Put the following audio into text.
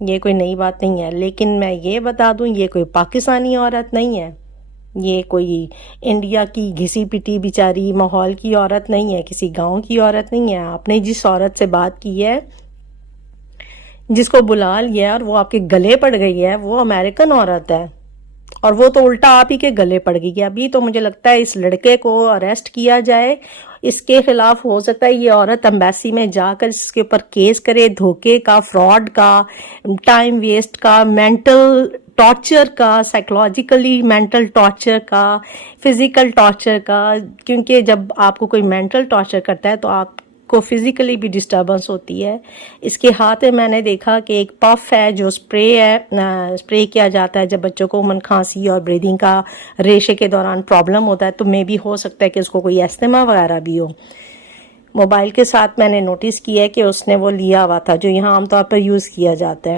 ये कोई नई बात नहीं है, लेकिन मैं ये बता दूं, ये कोई पाकिस्तानी औरत नहीं है, ये कोई इंडिया की घिसी पिटी बेचारी माहौल की औरत नहीं है, किसी गांव की औरत नहीं है। आपने जिस औरत से बात की है, जिसको बुला लिया और वो आपके गले पड़ गई है, वो अमेरिकन औरत है, और वो तो उल्टा आप ही के गले पड़ गई है। अभी तो मुझे लगता है इस लड़के को अरेस्ट किया जाए, इसके खिलाफ हो सकता है ये औरत एम्बेसी में जाकर इसके ऊपर केस करे, धोखे का, फ्रॉड का, टाइम वेस्ट का, मेंटल टॉर्चर का, साइकोलॉजिकली मेंटल टॉर्चर का, फिजिकल टॉर्चर का। क्योंकि जब आपको कोई मेंटल टॉर्चर करता है तो आपको फिजिकली भी डिस्टर्बेंस होती है। इसके हाथ में मैंने देखा कि एक पफ है जो स्प्रे है, स्प्रे किया जाता है जब बच्चों को उमन खांसी और ब्रीदिंग का रेशे के दौरान प्रॉब्लम होता है, तो मे भी हो सकता है कि उसको कोई एस्थमा वगैरह भी हो। मोबाइल के साथ मैंने नोटिस किया है कि उसने वो लिया हुआ था जो यहाँ आमतौर पर यूज़ किया जाता है।